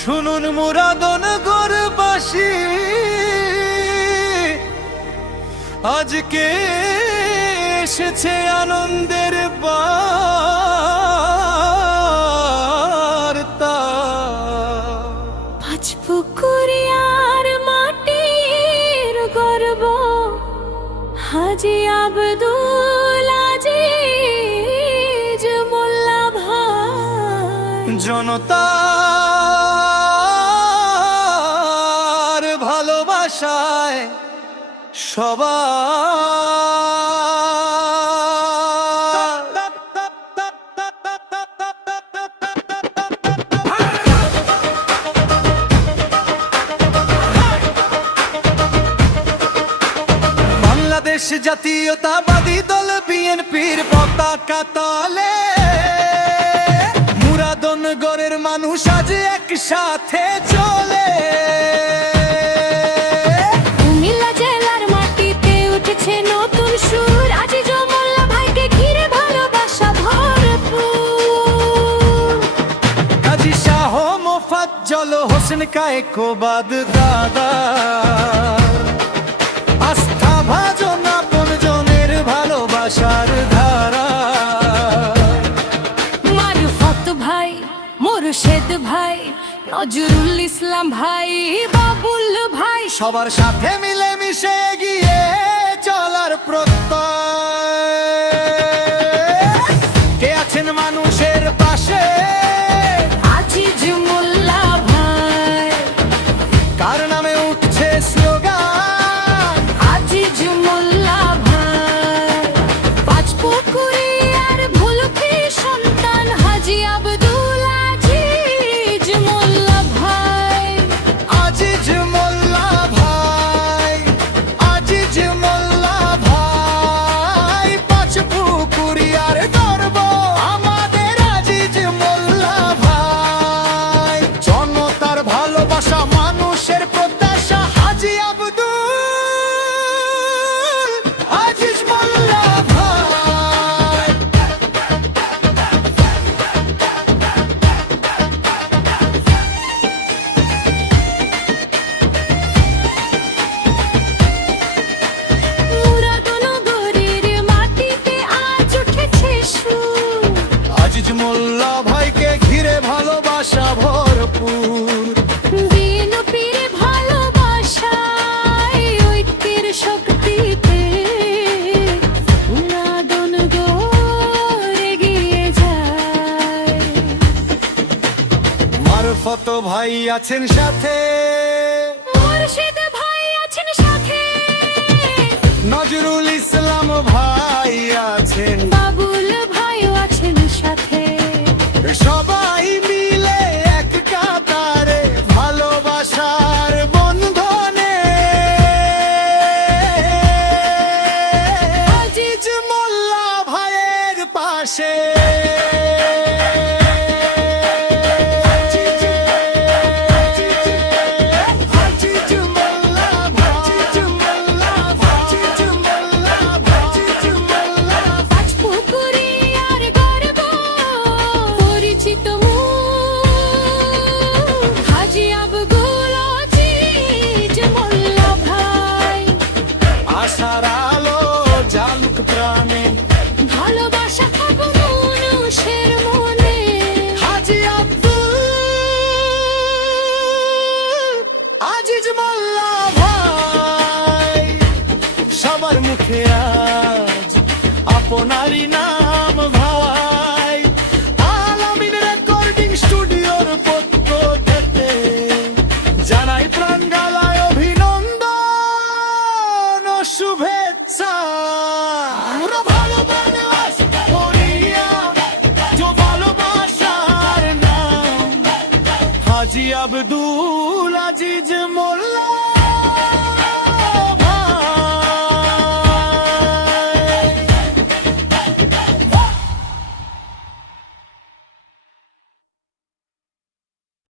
শুনুন মুরাদনগরবাসী, আজকে এসেছে আনন্দের বার্তা। পাঁচ পুকুরিয়ার মাটির গর্ব হাজী আব্দুল আজিজ মোল্লা ভাই। জনতার ভালোবাসায় বাংলাদেশ জাতীয়তাবাদী দল বিএনপির পতাকা তলে মুরাদনগরের মানুষ আজ একসাথে চলে। কুমিল্লা জেলার মাটিতে উঠেছে নতুন সুর, আজিজ মোল্লা ভাইকে ঘিরে ভালোবাসা ভরপুর। কাজী শাহ মোফাজ্জল হোসেন কায়েকবাদ দাদা, আস্থা ভাজন আপন জনের ভালোবাসার ধারা। মারুফত ভাই, মুর্শেদ ভাই, নজরুল ইসলাম ভাই, বাবুল ভাই, সবার সাথে মিলে মিশে গিয়ে চলার প্রত্যয়। কে আছেন মানুষের পাশে? আজিজ মোল্লা ভাই। কার নামে উঠছে স্লোগান? আজিজ মোল্লা ভাই। পাঁচ পুকুরিয়ার ভুলকি সন্তান হাজী আব্দুল আজিজ মোল্লা ভাই। আজিজ মোল্লা ভাই, আজিজ মোল্লা ভাই, পাঁচ পুকুরিয়ার গর্ব আমাদের আজিজ মোল্লা ভাই। জনতার ভালোবাসা, মানুষের প্রত্যাশা, হাজী আব্দুল আজিজ মোল্লা ভাই। মুরাদনগরের মাটিতে আজ উঠেছে সুর, আজিজ মোল্লা ভাইকে ঘিরে ভালোবাসা ভরপুর। বিএনপির ভালোবাসায় ঐক্যের শক্তিতে মুরাদনগর এগিয়ে যায়। মারফত ভাই আছেন সাথে, মুর্শিদ ভাই আছেন সাথে, নজরুল ইসলাম ভাই আছেন, বাবুল ভাইও আছেন সাথে। সবাই মিলে এক কাতারে ভালোবাসার বন্ধনে আজিজ মোল্লা ভাইয়ের পাশে। আজিজ মোল্লা ভাই, আজিজ মোল্লা ভাই, আজিজ মোল্লা ভাই, আজিজ মোল্লা ভাই। পাঁচ পুকুরিয়ার গর্ব পরিচিত মুখ হাজী আব্দুল আজিজ মোল্লা ভাই। আশার আলো জালুক প্রাণে, ভালোবাসা থাকো মানুষের মনে। হাজী আব্দুল আজিজ মোল্লা ভাই। সবার মুখে আজ আপনারই নাম ভাই। আলামিন রেকর্ডিং স্টুডিওর পক্ষ থেকে জানাই প্রাণ গালায় অভিনন্দন ও শুভেচ্ছা। আমরা ভালোবাস করিয়া जो ভালোবাসার নাম হাজী আব্দুল আজিজ।